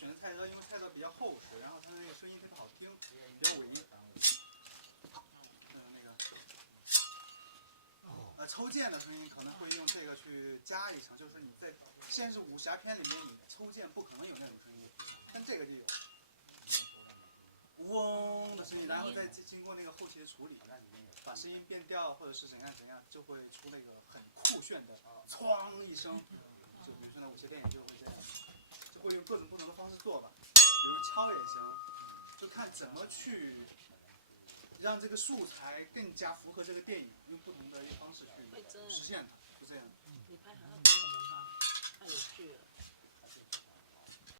选的泰勒，因为泰勒比较厚实，然后它那个声音特别好听，比较稳音。抽键的声音可能会用这个去加一层，就是你在先是武侠片里面你抽键不可能有那种声音，但这个就有。嗡的声音，然后再经过那个后期的处理，把声音变调或者是怎样，就会出那个很酷炫的哐一声。就比如说那武侠电影就会这样，就会用各种不同的方式做吧，比如敲也行，就看怎么去让这个素材更加符合这个电影，用不同的一个方式去实现它，就这样。你拍好要给我们哈，太有趣了。